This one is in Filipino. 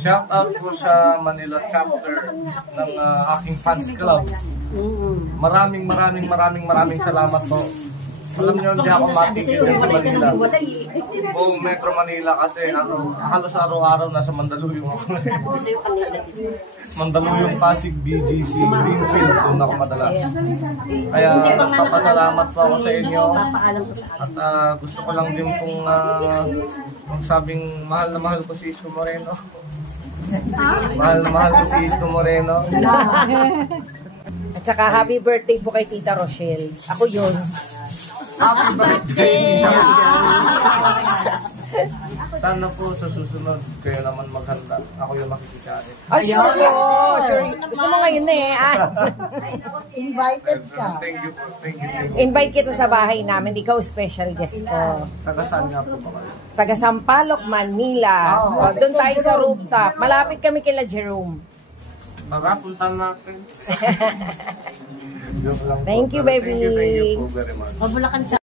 Shout out po sa Manila chapter ng aking fans club. Maraming salamat po. Alam niyo, hindi ako matigil sa Manila. Buong Metro Manila kasi halos araw-araw nasa Mandaluyong ako. Mandaluyong, Pasig, BGC, Greenfield, doon ako madalas. Kaya nagpapasalamat po ako sa inyo. At gusto ko lang din pong sabing mahal na mahal ko si Isko Moreno. Mahal na mahal ko si Isko Moreno. At saka happy birthday po kay Tita Rochelle. Ako yun. Happy birthday! Sana po sa susunod kayo naman maghanda. Ako yung makikikain. Ay, sure. Gusto mo ngayon eh. Invited ka. Thank you po. Thank you. Invite kita sa bahay namin. Ikaw special guest ko. Taga saan nga po ba kayo? Taga Sampaloc, Manila. Doon tayo sa rooftop. Malapit kami kila Jerome. Tara, punta natin. Thank you, baby. Thank you po very much.